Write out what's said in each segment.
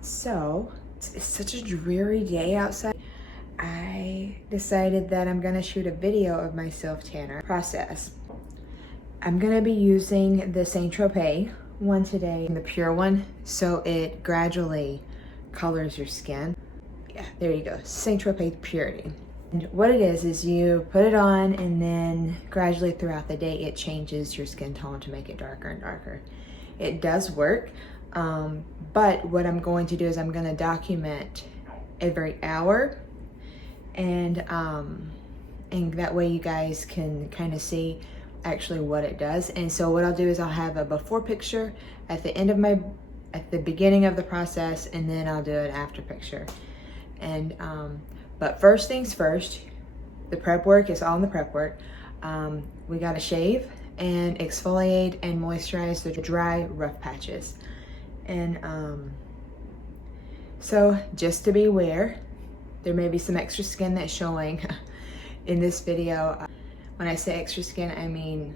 So it's such a dreary day outside. I decided that I'm gonna shoot a video of my self-tanner process. I'm gonna be using the St.Tropez one today, the pure one, so it gradually colors your skin. Yeah, there you go, St.Tropez Purity. And what it is you put it on and then gradually throughout the day it changes your skin tone to make it darker and darker. It does work, but what I'm going to do is I'm gonna document every hour, and that way you guys can kind of see actually what it does. And so what I'll do is I'll have a before picture at the beginning of the process, and then I'll do an after picture. And but first things first, the prep work is all in the prep work. We gotta shave and exfoliate and moisturize the dry, rough patches. And so just to be aware, there may be some extra skin that's showing in this video. When I say extra skin, I mean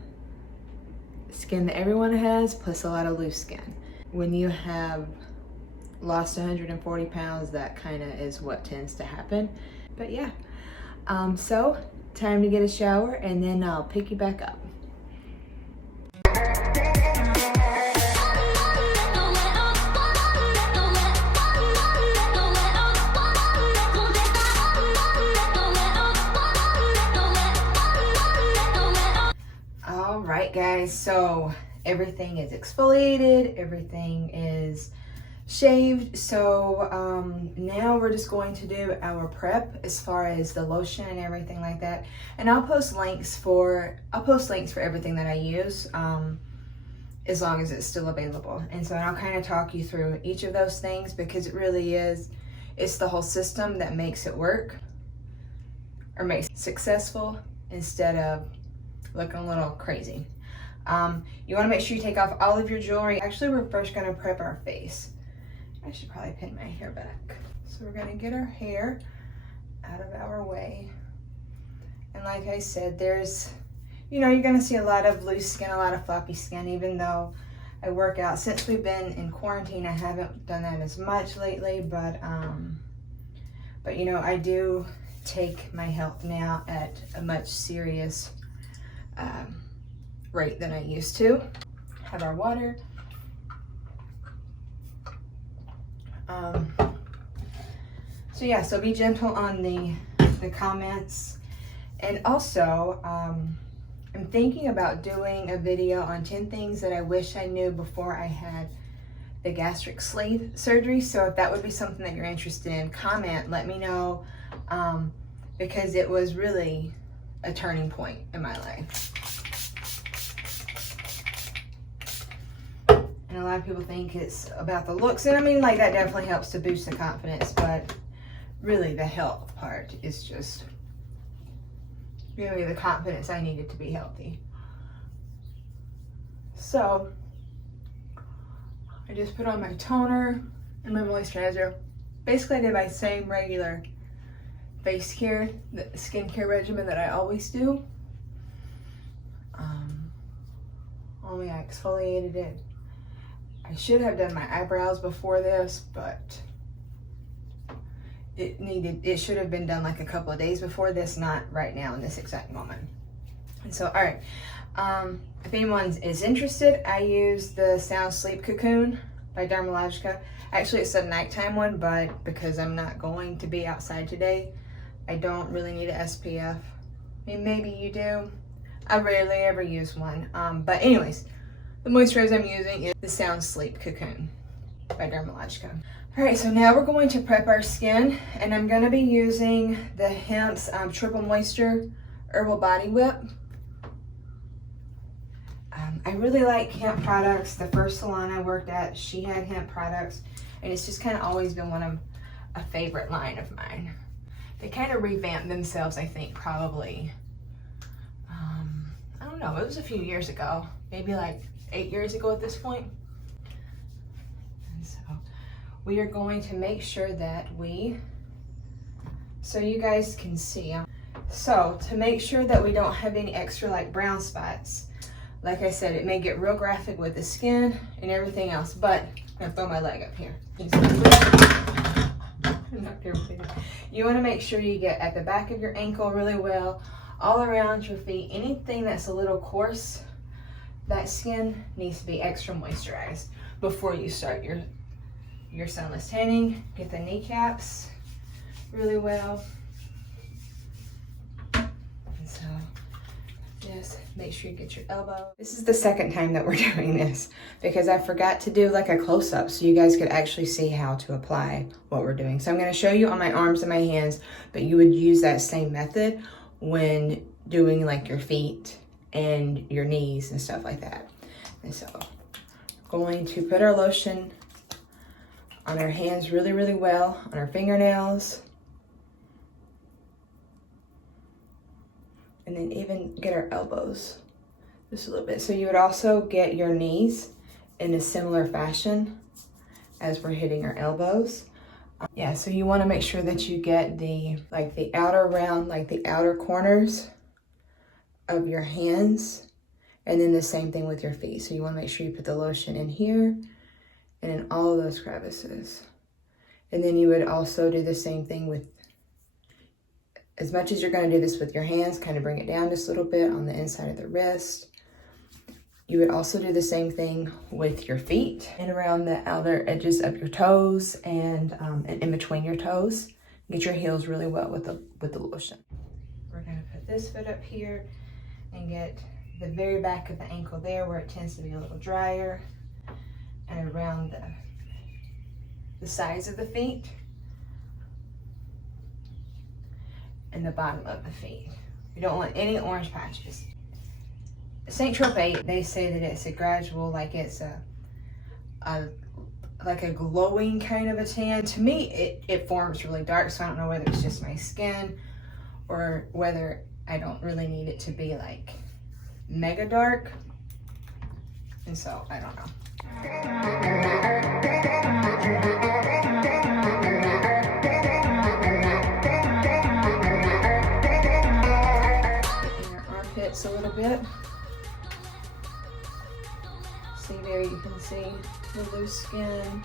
skin that everyone has, plus a lot of loose skin. When you have lost 140 pounds, that kind of is what tends to happen. But yeah, so time to get a shower and then I'll pick you back up. All right guys, so everything is exfoliated, everything is shaved. So now we're just going to do our prep as far as the lotion and everything like that. And I'll post links for everything that I use, as long as it's still available. And so I'll kind of talk you through each of those things, because it really is, it's the whole system that makes it work or makes it successful instead of looking a little crazy. You want to make sure you take off all of your jewelry. Actually, we're first going to prep our face. I should probably pin my hair back. So we're gonna get our hair out of our way. And like I said, there's, you're gonna see a lot of loose skin, a lot of floppy skin, even though I work out. Since we've been in quarantine, I haven't done that as much lately, but I do take my health now at a much serious rate than I used to. Have our water. So yeah, so be gentle on the comments. And also, I'm thinking about doing a video on 10 things that I wish I knew before I had the gastric sleeve surgery. So if that would be something that you're interested in, comment, let me know, because it was really a turning point in my life. And a lot of people think it's about the looks, and I mean, like, that definitely helps to boost the confidence, but really the health part is just really the confidence I needed to be healthy. So I just put on my toner and my moisturizer. Basically, I did my same regular face care, the skincare regimen that I always do. Only I exfoliated it. I should have done my eyebrows before this, but it should have been done like a couple of days before this, not right now in this exact moment. And so, all right, if anyone is interested, I use the Sound Sleep Cocoon by Dermalogica. Actually, it's a nighttime one, but because I'm not going to be outside today, I don't really need an SPF. I mean, maybe you do. I rarely ever use one. But anyways, the moisturizer I'm using is the Sound Sleep Cocoon by Dermalogica. All right, so now we're going to prep our skin, and I'm gonna be using the Hemp's Triple Moisture Herbal Body Whip. I really like hemp products. The first salon I worked at, she had hemp products, and it's just kind of always been a favorite line of mine. They kind of revamped themselves, I think, probably, I don't know, it was a few years ago, maybe like 8 years ago at this point. And so we are going to make sure that so you guys can see. So to make sure that we don't have any extra like brown spots, Like I said, it may get real graphic with the skin and everything else, but I'm gonna throw my leg up here. You wanna make sure you get at the back of your ankle really well, all around your feet. Anything that's a little coarse, that skin needs to be extra moisturized before you start your sunless tanning. Get the kneecaps really well. And so just make sure you get your elbow. This is the second time that we're doing this because I forgot to do like a close-up so you guys could actually see how to apply what we're doing. So I'm going to show you on my arms and my hands, but you would use that same method when doing like your feet and your knees and stuff like that. And so going to put our lotion on our hands really, really well, on our fingernails, and then even get our elbows just a little bit. So you would also get your knees in a similar fashion as we're hitting our elbows. Yeah, so you want to make sure that you get the outer round, like the outer corners of your hands, and then the same thing with your feet. So you want to make sure you put the lotion in here and in all of those crevices. And then you would also do the same thing with, as much as you're going to do this with your hands, kind of bring it down just a little bit on the inside of the wrist. You would also do the same thing with your feet and around the outer edges of your toes and in between your toes. Get your heels really well with the lotion. We're going to put this foot up here and get the very back of the ankle there where it tends to be a little drier, and around the sides of the feet and the bottom of the feet. We don't want any orange patches. St.Tropez, they say that it's a gradual, like it's like a glowing kind of a tan. To me, it forms really dark, so I don't know whether it's just my skin or whether I don't really need it to be like mega dark. And so, I don't know. In our armpits a little bit. See there, you can see the loose skin.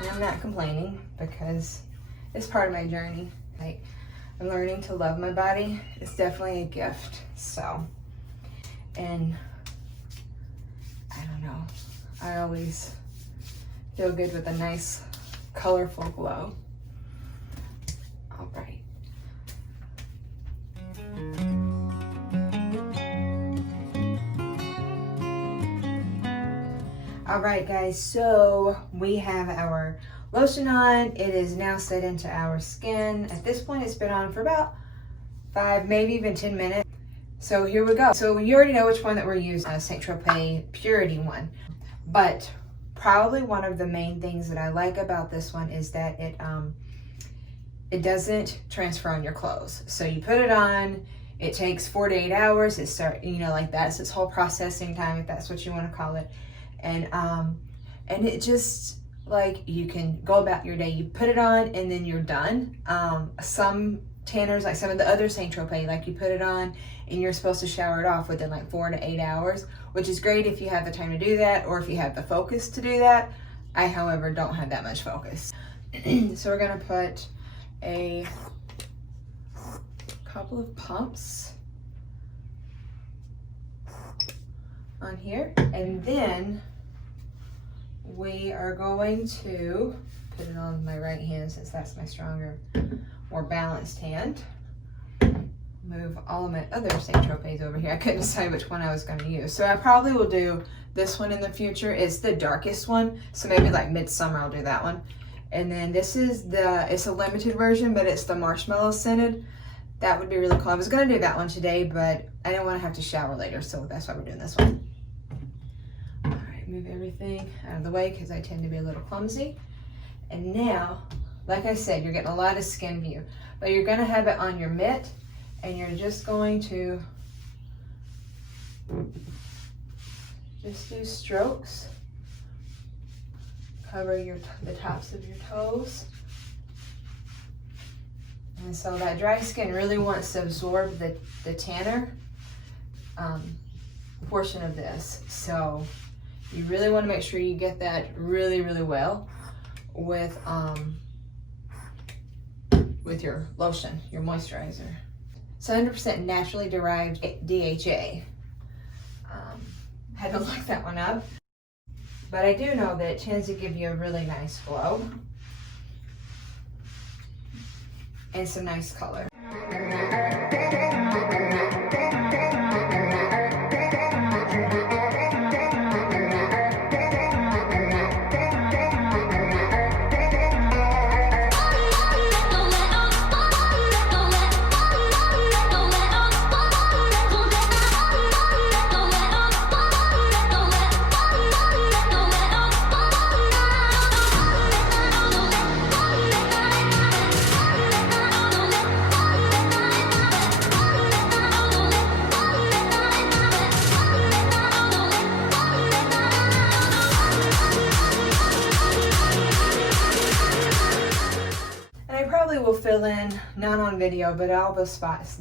And I'm not complaining because it's part of my journey. Like, I'm learning to love my body. It's definitely a gift. So, and I don't know, I always feel good with a nice colorful glow. All right. All right, guys, so we have our lotion on. It is now set into our skin. At this point, it's been on for about 5, maybe even 10 minutes. So here we go. So you already know which one that we're using, St.Tropez Purity one. But probably one of the main things that I like about this one is that it doesn't transfer on your clothes. So you put it on, it takes 4 to 8 hours. It like that's its whole processing time, if that's what you want to call it. And it just, like, you can go about your day. You put it on and then you're done. Some tanners, like some of the other St.Tropez, like you put it on and you're supposed to shower it off within like 4 to 8 hours, which is great if you have the time to do that or if you have the focus to do that. I, however, don't have that much focus. So we're gonna put a couple of pumps on here, and then we are going to put it on my right hand since that's my stronger, more balanced hand. Move all of my other St.Tropez over here. I couldn't decide which one I was going to use. So I probably will do this one in the future. It's the darkest one. So maybe like midsummer I'll do that one. And then this is it's a limited version, but it's the marshmallow scented. That would be really cool. I was going to do that one today, but I didn't want to have to shower later. So that's why we're doing this one. All right, move everything out of the way because I tend to be a little clumsy. And now, like I said, you're getting a lot of skin view, but you're going to have it on your mitt. And you're just going to just do strokes. Cover the tops of your toes. And so that dry skin really wants to absorb the tanner portion of this. So you really want to make sure you get that really, really well with your lotion, your moisturizer. It's 100% naturally derived DHA. Had to look that one up. But I do know that it tends to give you a really nice glow and some nice color. Will fill in, not on video, but all the spots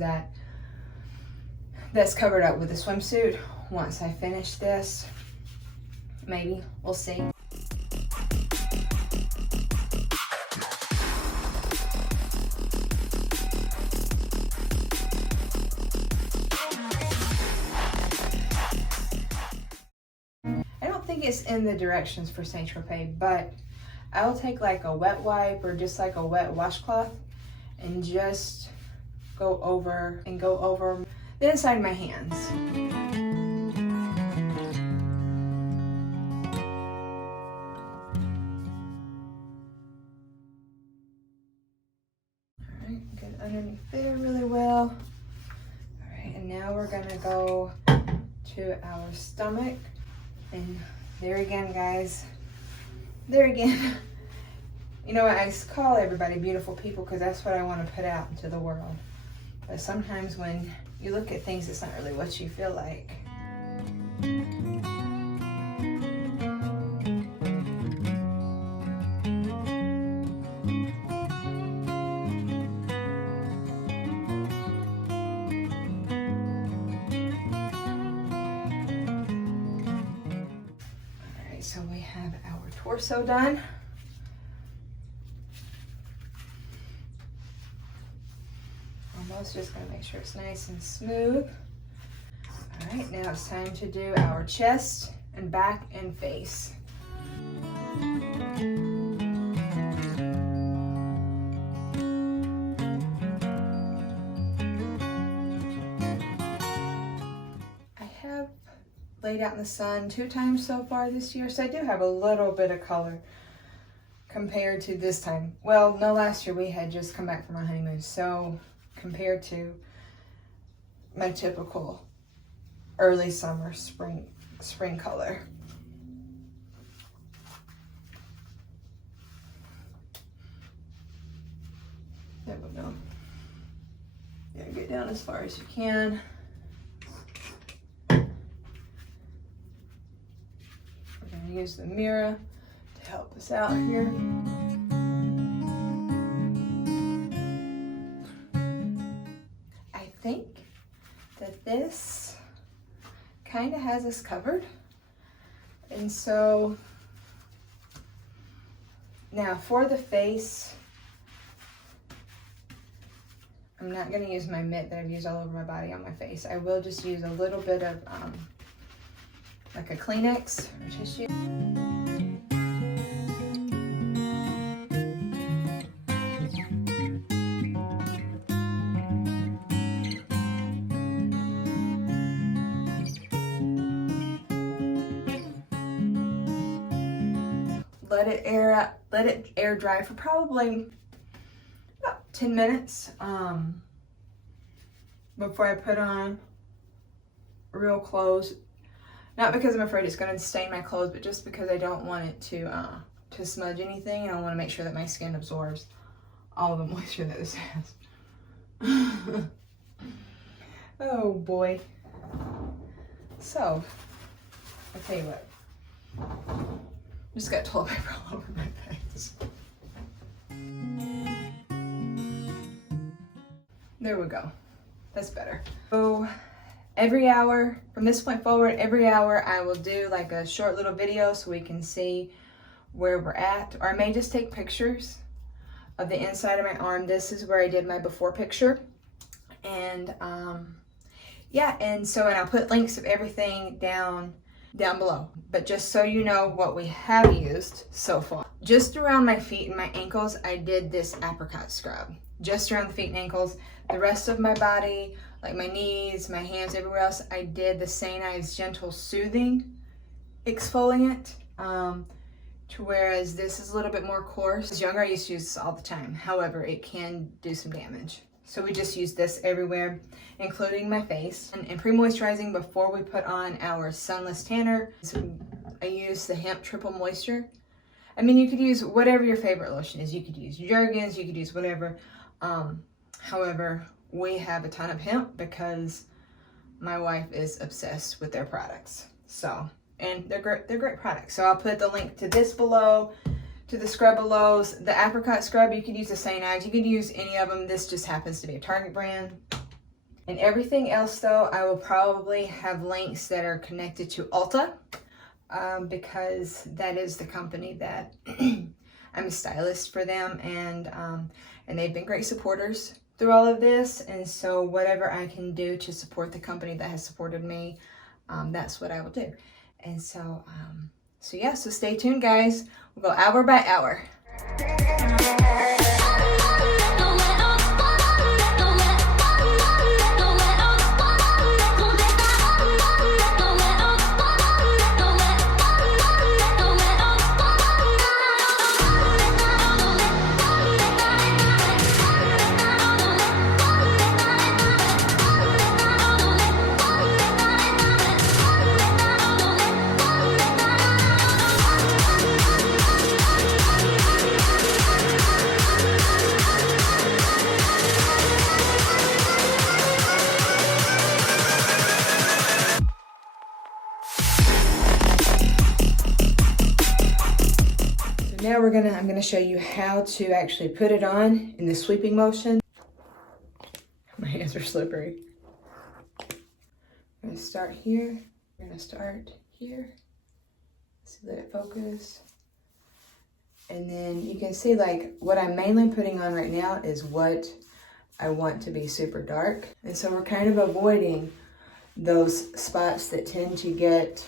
that's covered up with the swimsuit once I finish this. Maybe, we'll see. I don't think it's in the directions for St.Tropez, but I'll take like a wet wipe or just like a wet washcloth and just go over the inside of my hands. All right, get underneath there really well. All right, and now we're gonna go to our stomach. And there again, guys. There again, you know what, I call everybody beautiful people because that's what I want to put out into the world. But sometimes when you look at things, it's not really what you feel like. So we have our torso done. Almost, just gonna make sure it's nice and smooth. All right, now it's time to do our chest and back and face. Laid out in the sun 2 times so far this year, so I do have a little bit of color compared to this time. Well, no, last year we had just come back from our honeymoon, so compared to my typical early summer, spring color. There we go. Yeah, get down as far as you can. Use the mirror to help us out here. I think that this kind of has us covered. And so now for the face, I'm not going to use my mitt that I've used all over my body on my face. I will just use a little bit of like a Kleenex or tissue. Let it air out, let it air dry for probably about 10 minutes before I put on real clothes. Not because I'm afraid it's going to stain my clothes, but just because I don't want it to smudge anything, and I want to make sure that my skin absorbs all the moisture that this has. Oh boy. So, I'll tell you what. Just got toilet paper all over my face. There we go. That's better. So every hour, from this point forward, every hour I will do like a short little video so we can see where we're at. Or I may just take pictures of the inside of my arm. This is where I did my before picture. And yeah, and I'll put links of everything down below. But just so you know what we have used so far. Just around my feet and my ankles, I did this Apricot Scrub. Just around the feet and ankles. The rest of my body, like my knees, my hands, everywhere else, I did the St.Tropez Gentle Soothing Exfoliant. To whereas this is a little bit more coarse. As younger, I used to use this all the time. However, it can do some damage. So we just use this everywhere, including my face. And pre-moisturizing before we put on our sunless tanner, so I use the Hemp Triple Moisture. I mean, you could use whatever your favorite lotion is. You could use Jergens, you could use whatever. However, we have a ton of hemp because my wife is obsessed with their products. So, and they're great products. So I'll put the link to this below, to the scrub below. The Apricot Scrub, you could use the St.Tropez, you could use any of them. This just happens to be a Target brand. And everything else though, I will probably have links that are connected to Ulta, because that is the company that I'm a stylist for them, and they've been great supporters through all of this. And so whatever I can do to support the company that has supported me, that's what I will do. And so, yeah, so stay tuned, guys. We'll go hour by hour. Now I'm gonna show you how to actually put it on in the sweeping motion. My hands are slippery. I'm gonna start here. We're gonna start here. So let it focus. And then you can see like what I'm mainly putting on right now is what I want to be super dark. And so we're kind of avoiding those spots that tend to get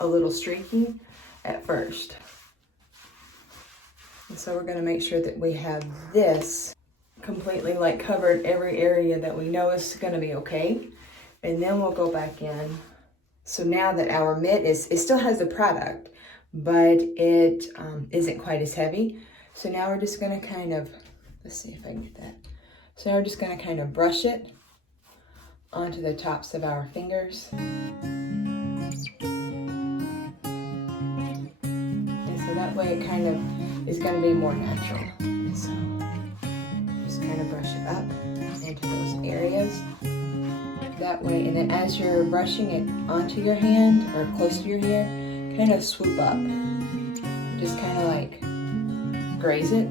a little streaky at first. And so we're gonna make sure that we have this completely like covered every area that we know is gonna be okay. And then we'll go back in. So now that our mitt it still has the product, but it isn't quite as heavy. So now we're just gonna kind of, let's see if I can get that. So now we're just gonna kind of brush it onto the tops of our fingers. And so that way it kind of is going to be more natural. So just kind of brush it up into those areas. That way, and then as you're brushing it onto your hand or close to your hair, kind of swoop up. Just kind of like graze it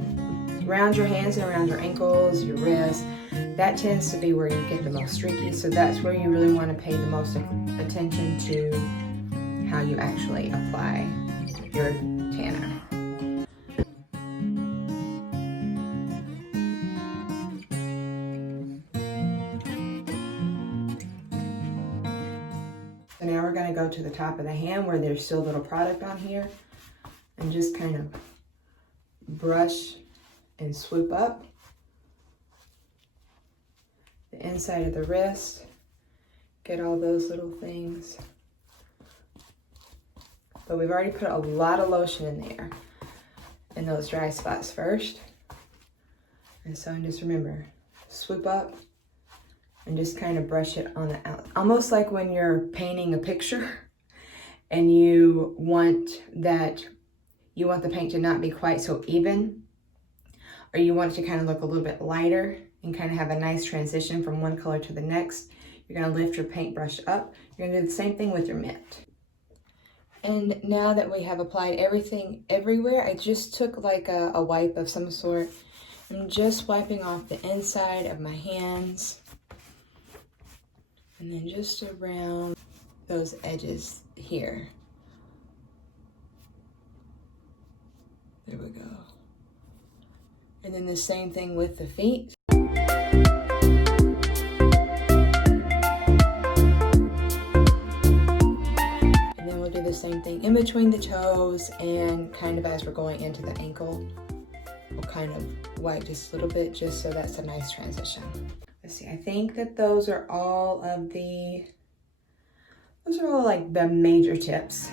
around your hands and around your ankles, your wrists. That tends to be where you get the most streaky. So that's where you really want to pay the most attention to how you actually apply your tanner. So now we're going to go to the top of the hand where there's still a little product on here and just kind of brush and swoop up the inside of the wrist, get all those little things. But we've already put a lot of lotion in there in those dry spots first. And so just remember, swoop up and just kind of brush it on the out. Almost like when you're painting a picture and you want the paint to not be quite so even, or you want it to kind of look a little bit lighter and kind of have a nice transition from one color to the next. You're gonna lift your paintbrush up. You're gonna do the same thing with your mitt. And now that we have applied everything everywhere, I just took like a wipe of some sort I'm just wiping off the inside of my hands and then just around those edges here. There we go. And then the same thing with the feet. And then we'll do the same thing in between the toes, and kind of as we're going into the ankle, we'll kind of wipe just a little bit, just so that's a nice transition. Let's see, I think that those are all like the major tips.